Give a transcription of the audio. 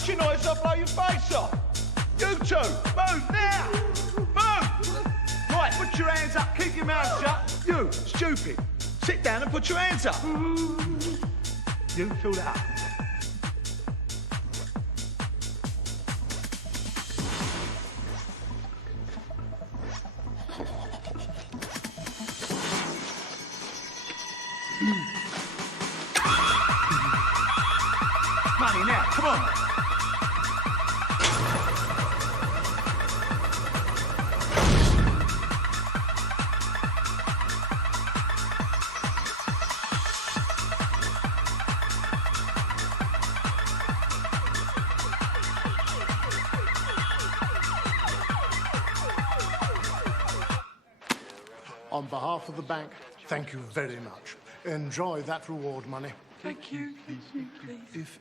touching noise, I'll blow your face off. You two, move now! Move! Right, put your hands up, keep your mouth shut. You, stupid, sit down and put your hands up. You, fill that up. Money now, come on. On behalf of the bank, thank you very much. Enjoy that reward money. Thank you. If